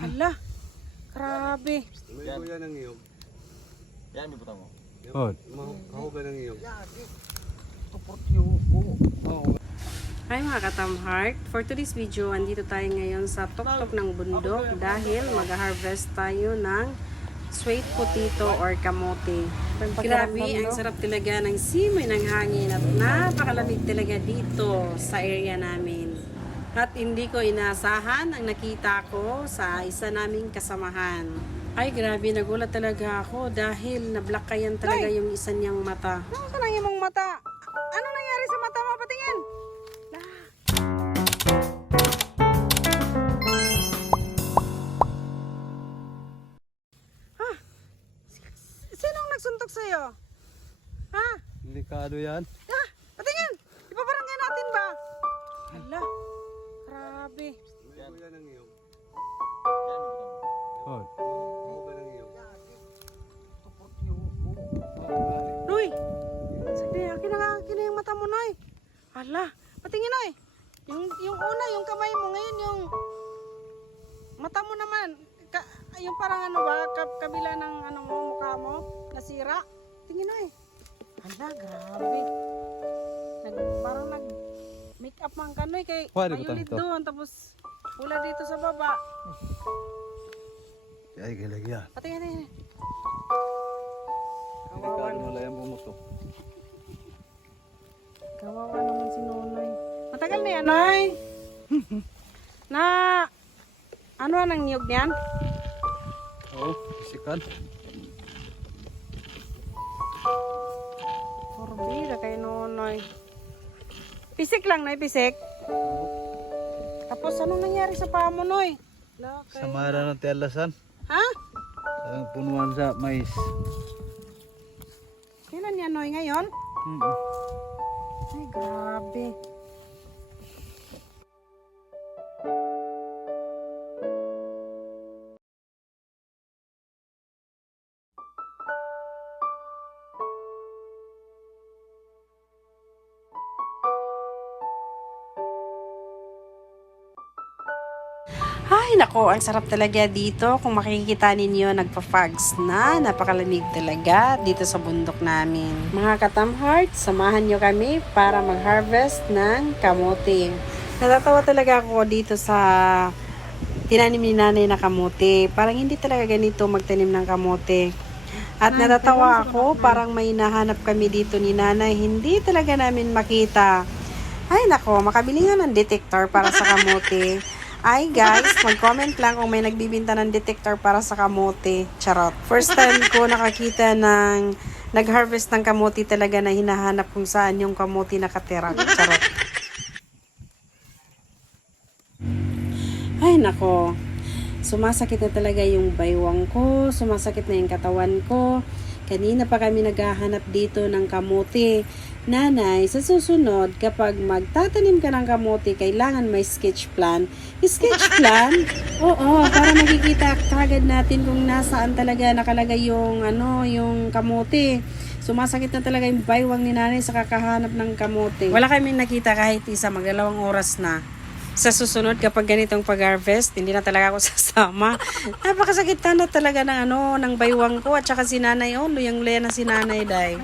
Hala, grabe. Yan. Yan ang iyong. Yan, may butang mo. Oh. Mahugan ang iyong. Hi mga katamheart, for today's video, andito tayo ngayon sa tuktok ng bundok dahil mag-harvest tayo ng sweet potato or kamote. Grabe, ang sarap talaga ng simoy ng hangin at napakalamig talaga dito sa area namin. At hindi ko inaasahan ang nakita ko sa isa naming kasamahan. Ay grabe, nagulat talaga ako dahil nablakayan talaga yung isa niyang mata. Ano ka nang imong mata? Ano nangyari sa mata mo? Patingin! Sinong nagsuntok sa'yo? Ha? Delikado yan. Ha? Patingin! Ipabarangay natin ba? Hala, grabe. Yan ang iyong. Yan, may butang mo. Oh. Mahugan ang iyong. Noy! Sagdi, akin na yung mata mo, Noy. Hala, patingin, Noy. Yung una, yung kamay mo, ngayon yung mata mo naman. Yung parang ano ba, kabila ng ano mo, mukha mo, nasira. Tingin, Noy. Hala, grabe. Parang make up man ka, Noy, kay mayulit doon, tapos pula dito sa baba. Ay, galag yan. Patingin, Noy. Delikado wala yung bumutok. Kawawa naman si Nonoy. Matagal na yan, Noy. Na, ano ang niyog niyan? Oo, isikan. Forbida kay Nonoy. Pisik lang, Noy, pisik. Tapos, anong nangyari sa paa mo, Noy? Samara ng telasan. Ha? Ang punuan sa mais. Kailan yan, Noy? Ngayon? Ay, grabe. Ay, nako, ang sarap talaga dito. Kung makikita ninyo, nagpa-fogs na. Napakalamig talaga dito sa bundok namin. Mga katamheart, samahan nyo kami para mag-harvest ng kamote. Natatawa talaga ako dito sa tinanim ni nanay na kamote. Parang hindi talaga ganito magtanim ng kamote. At natatawa ako, parang may nahanap kami dito ni nanay. Hindi talaga namin makita. Ay, nako, makabili nga ng detector para sa kamote. Ay guys, mag-comment lang kung may nagbibinta ng detector para sa kamote. Charot. First time ko nakakita ng nag-harvest ng kamote talaga na hinahanap kung saan yung kamote nakatira. Charot. Ay nako. Sumasakit na talaga yung baywang ko. Sumasakit na yung katawan ko. Kanina pa kami naghahanap dito ng kamote. Nanay, sa susunod, kapag magtatanim ka ng kamote, kailangan may sketch plan. Sketch plan? Oo, para makikita kagad natin kung nasaan talaga nakalagay yung, yung kamote. Sumasakit na talaga yung baywang ni nanay sa kakahanap ng kamote. Wala kami nakita kahit isa, magdalawang oras na. Sa susunod, kapag ganitong pag-harvest, hindi na talaga ako sasama. Napakasakit na talaga ng ng baywang ko at saka si nanay. Oh, luyang-luya na si nanay, day.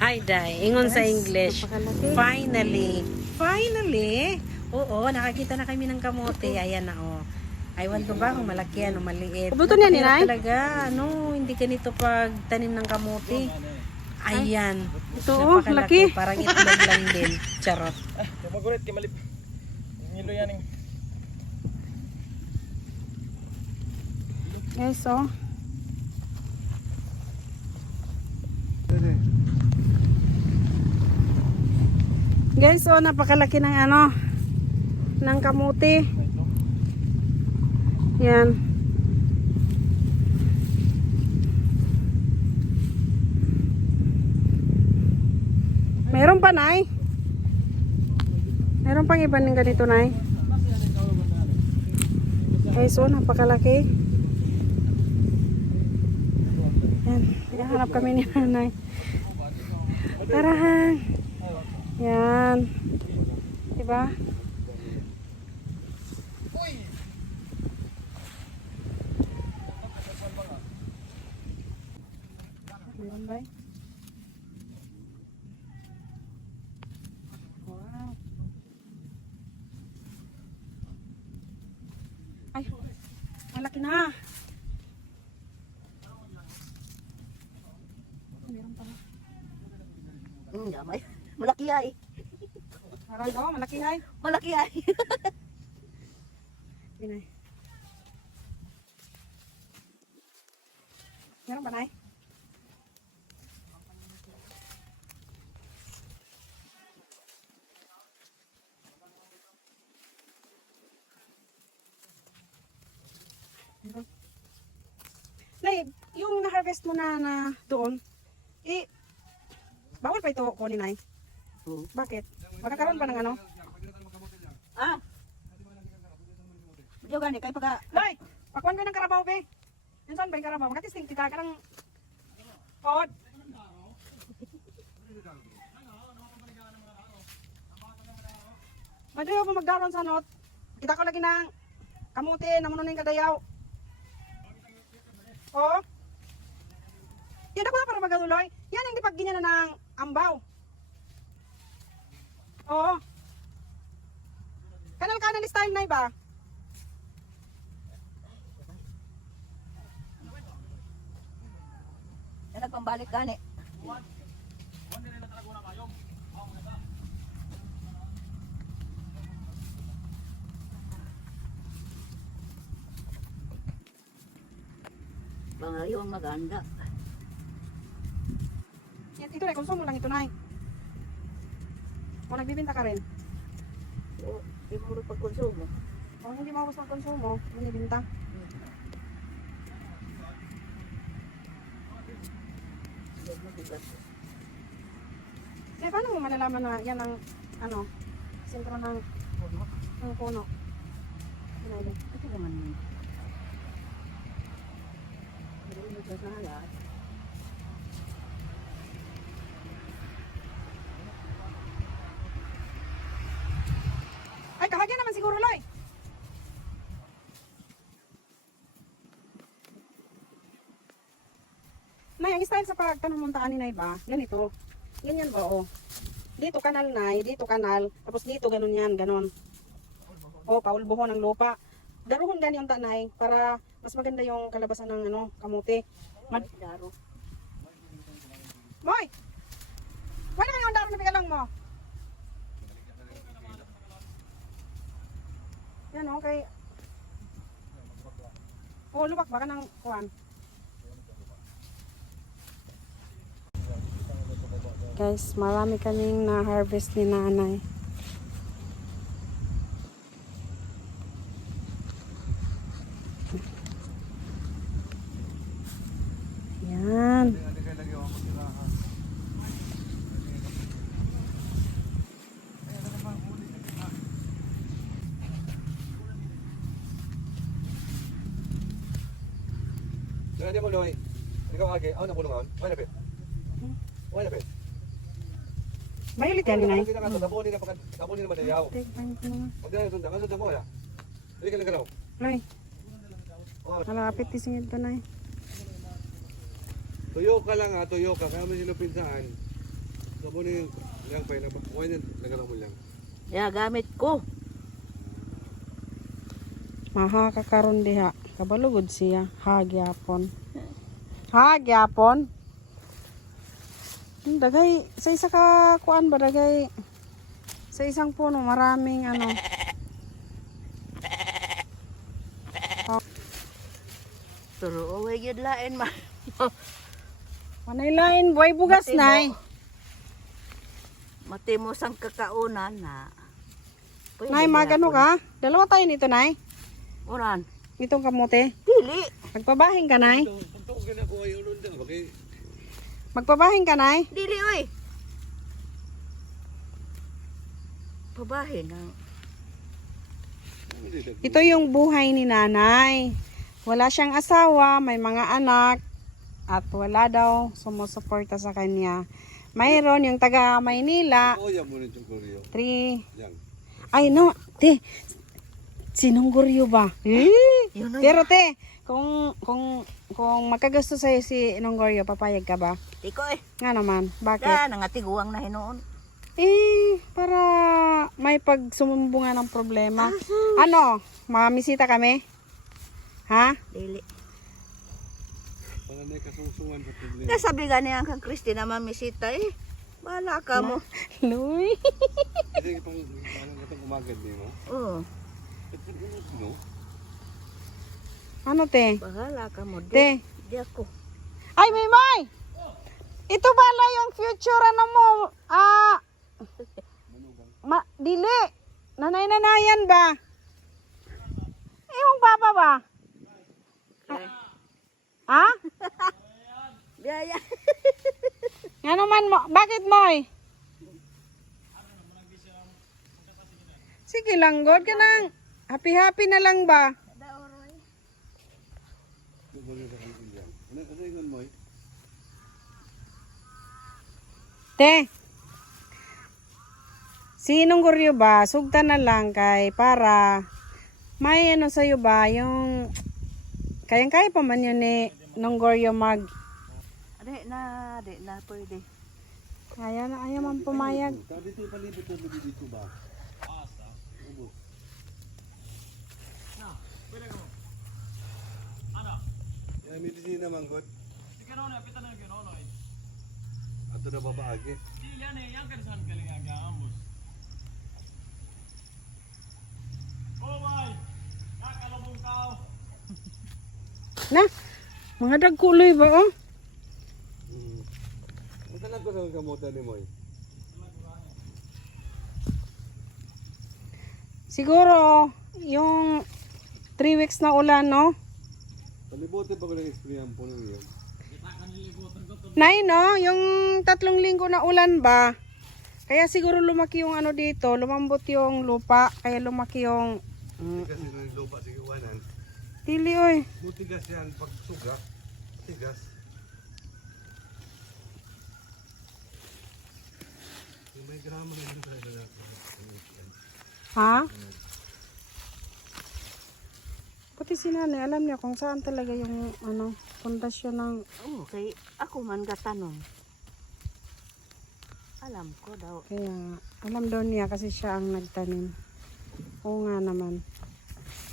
Hi, Day. Ingon sa English. Finally. Finally. Oo, nakakita na kami ng kamote. Ayan na, oh. Aywan ko ba kung malaki o maliit. Buto niya ni Nay? Talaga, hindi ganito pag tanim ng kamote. Ayan. Ito, oh, laki. Parang itlog lang din. Charot. Kamagulit, kimalip. Nilo yan yung... Guys, oh. Guys, oh, napakalaki ng ng kamote. Yan. pa, Nay? Meron pang iba ng ganito, Nay? Guys, oh, napakalaki. Yan, hinahanap kami ni Nanay. Tara, yan. Diba? Meron ba? Wow. Ay, malaki na. Meron pa. Damay. Malaki ay. Parang daw, malaki ay. Malaki ay. Pinay. Meron ba, Nay? Nay, yung na-harvest mo na doon, bawal pa ito kunin, Nay. Bakit? Magkakaroon pa ng ano? Ah. Medyo gani kay pagka Nay, pakuan ko ng karabaw, be. Yan saan ba yung karabaw? Makatisting kita ka ng pod. Madyo mo magdaron sa not. Kita ko lagi ng kamuti, namuno na yung kadayaw. Oo. Yan ako na para magaduloy. Yan ang dipag ganyan na ng ambaw. Oo. Kanal style na iba. yan nagpambalik gani. Bangayo ang maganda. Yan, ito na, konsumo lang ito na. O nagbibinta ka rin. O, di mo rin pagkonsumo. O hindi mo gusto konsumo, hindi binta. Eh, paano mo malalaman na yan ang, ano, sentro ng puno? Pinali. Ito naman. Hindi mo sa salat. Ay, kahagyan naman siguro, Loy. Nay, ang style sa pagtanong-muntaan ni Nay ba? Ganito. Ganyan ba, oh. Dito kanal, Nay. Dito kanal. Tapos dito, ganun yan. Ganun. Oh, paulbuhon ng lupa. Daruhon gani yung tanay para mas maganda yung kalabasan ng ano, kamuti. Daro. Moy! Wala nga yung daro na bigalang mo. Yan, okay. Oh, lubak baka ng kuwan. Guys, marami kaming na-harvest ni Nanay. Yan. Jangan dia mulai. Ikaw agi, ako na pulungan. Wala pe. Wala pe. May ulit yan, Nay. Kita ka tapon ni naman yaw. Pag dahil tunda, kaso mo ya. Dili ka lang karaw. Nay. Malapit isingid pa, Nay. Tuyo ka lang ha, tuyo ka. Kaya mo sinupin saan. Tapon ni lang pa yun. Kuha niyan, nagalaw mo lang. Ya, gamit ko. Maha kakaron diha. Kabalugod siya. Hagyapon. Hagyapon. Dagay sa isa ka kuan ba dagay sa isang puno maraming ano. Turo away gyud lain ma. Manay lain buhay bugas, Mati mo. Nay. Mati mo sang kakaunan na. Pwede Nay, magano ka? Dalawa tayo nito, Nay. Uran. Itong kamote. Dili. Magpabahing ka, Nay. Ito ko ginagawa yung nunda. Bakit? Magpabahing ka, Nay. Dili oy. pabahin ng Ito yung buhay ni nanay. Wala siyang asawa, may mga anak, at wala daw sumusuporta sa kanya. Mayroon yung taga Maynila, Oh, yan mo rin yung kuryo. 3. Yan. Ay no, te. Sinong guryo ba? Yun na. Pero te, kung magkagusto sa'yo si Nonggoryo, papayag ka ba? Tiko Nga naman, bakit? yan, nangatiguang na hinoon. Para may pagsumumbungan ng problema. Ano, mamisita kami? Ha? Dili. Para na kasunsungan sa problema. Nasabi ganyan kang Christina mamisita Bahala ka mo. Luy. Kasi pang itong umagad din, no? Oo. Ito no? Ano te? Bahala ka mo. Te. Di ako. Ay, Maymay! Ito pala yung future ano mo. Dili. Nanay-nanayan ba? Yung papa ba? Ha? Biyaya. Nga naman mo. Bakit moy? Sige lang, God ka nang. Happy-happy na lang ba? Ano yung mo eh? Te. Sinong guryo ba? Sugta na lang kay para may ano sa'yo ba yung kayang-kaya pa man yun nung guryo mag Di na pwede. ayaw man pumayag. Dito yung palibot na dito ba? Ubus. Yan, medisina naman, God. Ato na babaagi. Na, mga dagkuloy ba oh? Ang talang ko sa kamutan ni Moy. Siguro yung 3 weeks na ulan no? Palibutin pa ko ng ispriyan po nung yun. Nay no, yung 3 linggo na ulan ba? Kaya siguro lumaki yung ano dito, lumambot yung lupa, kaya lumaki yung Kasi nung lupa sa iwanan. tili oy. Mutigas yan pag suga. Tigas. Yung may grama na yun talaga. Ha? Pati si nanay, alam niya kung saan talaga yung ano, pundasyon ng Oo, kay ako man gatanong. Alam ko daw. kaya alam daw niya kasi siya ang nagtanim. Oo nga naman.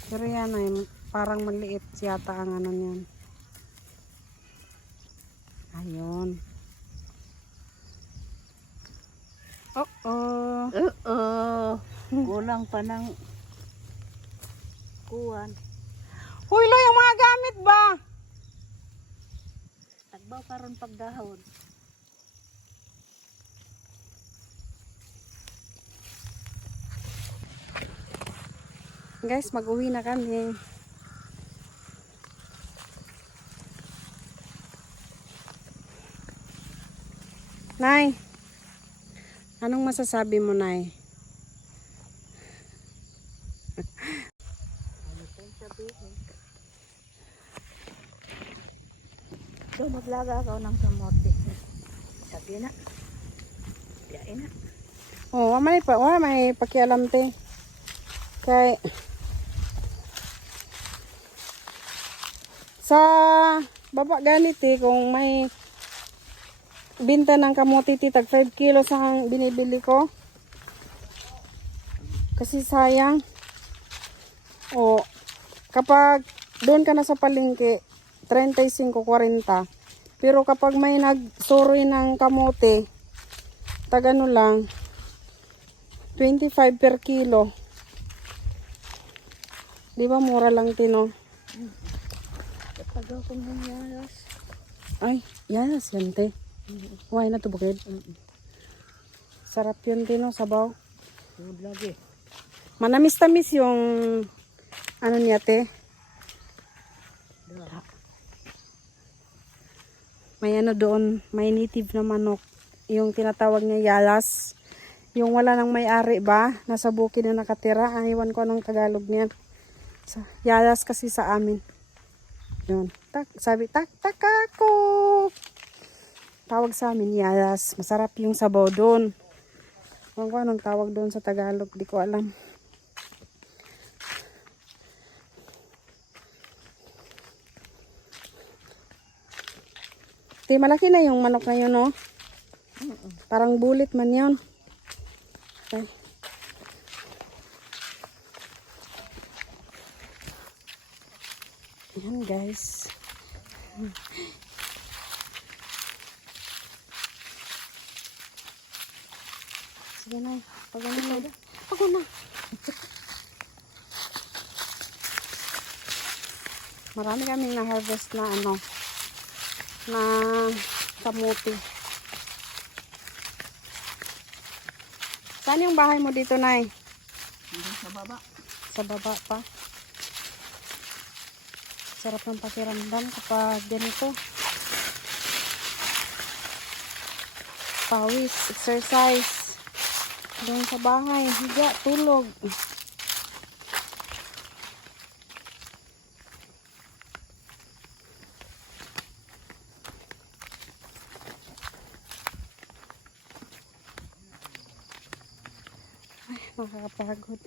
Pero yan ay parang maliit yata ang ano niyan. Ayun. Oh. Oo. Kulang pa ng kuwan. Huy, lo, yung mga gamit ba? Tagbaw karon pagdahon. Guys, mag-uwi na kami. Nay, anong masasabi mo, Nay? Ano kayong sabihin? So, maglaga ako ng kamote. Sabi na. Yain na. Oh, wala may pakialam te. Kay sa baba ganit kung may binta ng kamote tag 5 kilos ang binibili ko. Kasi sayang. O kapag doon ka na sa palengke 35-40. Pero kapag may nagsoroy ng kamote tag ano lang 25 per kilo. Di ba mura lang tino? Kapag ako ng yaras. Ay, yes, yan te. Why na to bukid? Sarap yun tino, sabaw. Huwag lagi. Manamis-tamis yung ano niya te. May ano doon, may native na manok. Yung tinatawag niya yalas. Yung wala nang may-ari ba? Nasa bukid na nakatira. Ang iwan ko ng Tagalog niyan. Yadas kasi sa amin. Yun. Sabi, takako. Tawag sa amin, yadas. Masarap yung sabaw doon. Ewan ko anong tawag doon sa Tagalog. Di ko alam. Malaki na yung manok na yun, no? Parang bulit man yun. Okay. Ayan, guys. Sige na. Pagod na. Pagod na. Marami kaming na-harvest na na kamuti. Saan yung bahay mo dito, Nay? Sa baba. Sa baba pa. Sarap ng pakiramdam kapag ganito. Pawis, exercise. Doon sa bahay, higa, tulog. Ay, nakakapagod.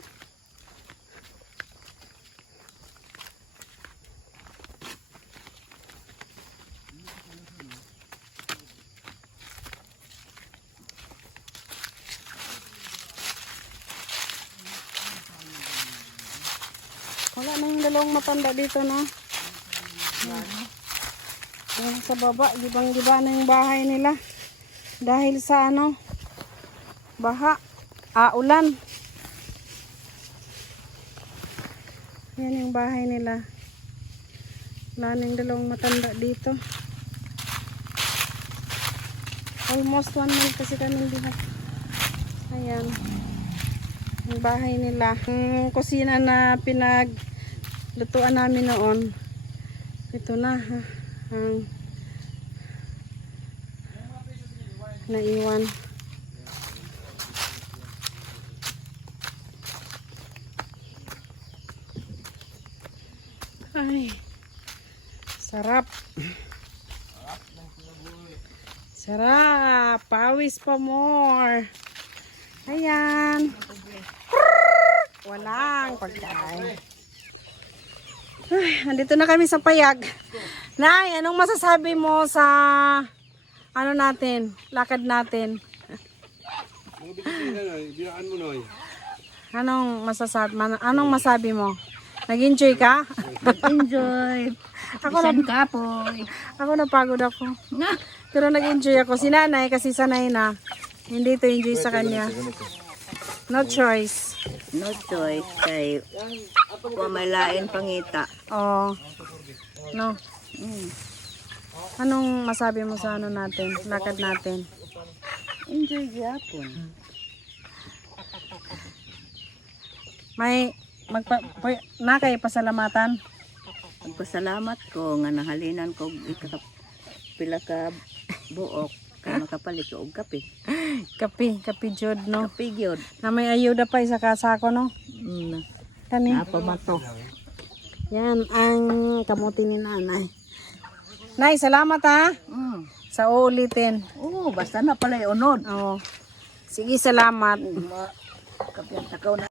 Wala na yung dalawang matanda dito, no? Ayan sa baba, gibang-giba na yung bahay nila. Dahil sa baha, ulan. Yan yung bahay nila. Wala na yung dalawang matanda dito. Almost 1 month kasi kami dito. Ayan. Yung bahay nila. Yung kusina na pinaglutuan namin noon. Ito na. Ang naiwan. Ay. Sarap. Sarap. Pawis pa more. Ayan. Walang pagkain. Ay, andito na kami sa payag. Nay, anong masasabi mo sa natin, lakad natin? Mga bisikleta, Noy. Binaan mo, Noy. Anong masabi mo? Nag-enjoy ka? Enjoy. Bisan kapoy. Ako napagod ako. Pero nag-enjoy ako. Si nanay kasi sanay na. Hindi to enjoy sa kanya. No choice. No choice kay pamalain pangita. Oh. No. Anong masabi mo sa natin? Lakad natin. Enjoy gyapon. May nakay pasalamatan. Magpasalamat ko nga nahalinan ko pila ka buok kay makapalit ko og kape. Kapi jud, no. Kape gyud. Na may ayuda pa isa kasako, no. Kani. Apa ba to? Yan ang kamuti ni nanay. Nay, salamat ha. Sa uulitin. Basta na pala unod. Oo. Sige, salamat. Kape takaw na.